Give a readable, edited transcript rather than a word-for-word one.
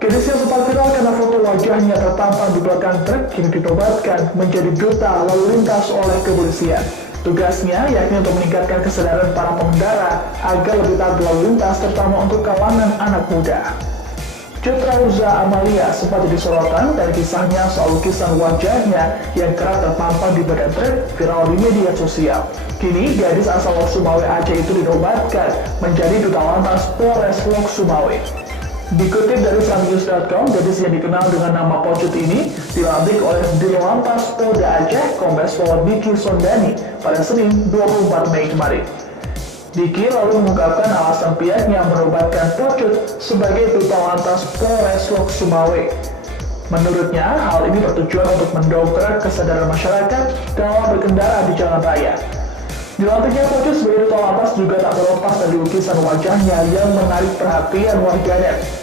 Gadis yang sempat viral karena foto wajahnya tertampang di belakang truk kini dinobatkan menjadi duta lalu lintas oleh kepolisian. Tugasnya yakni untuk meningkatkan kesadaran para pengendara agar lebih taat lalu lintas terutama untuk kalangan anak muda. Cut Rauza Amalia sempat jadi sorotan dari kisahnya soal lukisan wajahnya yang kerap terpampang di badan truk viral di media sosial. Kini, gadis asal Lok Sumawe Aceh itu dinobatkan menjadi duta lantas Polres Lok Sumawe. Dikutip dari Samnews.com, gadis yang dikenal dengan nama Pocut ini dilantik oleh Dirlantas Polda Aceh Kombes Pol Diki Sondani pada Senin 24 Mei kemarin. Diki lalu mengungkapkan alasan pihaknya menobatkan Pocut sebagai duta lantas Polres Lok Sumawe. Menurutnya, hal ini bertujuan untuk mendongkrak kesadaran masyarakat dalam berkendara di jalan raya. Dilantiknya Pocut sebagai duta lantas juga tak terlepas dari lukisan wajahnya yang menarik perhatian warganet.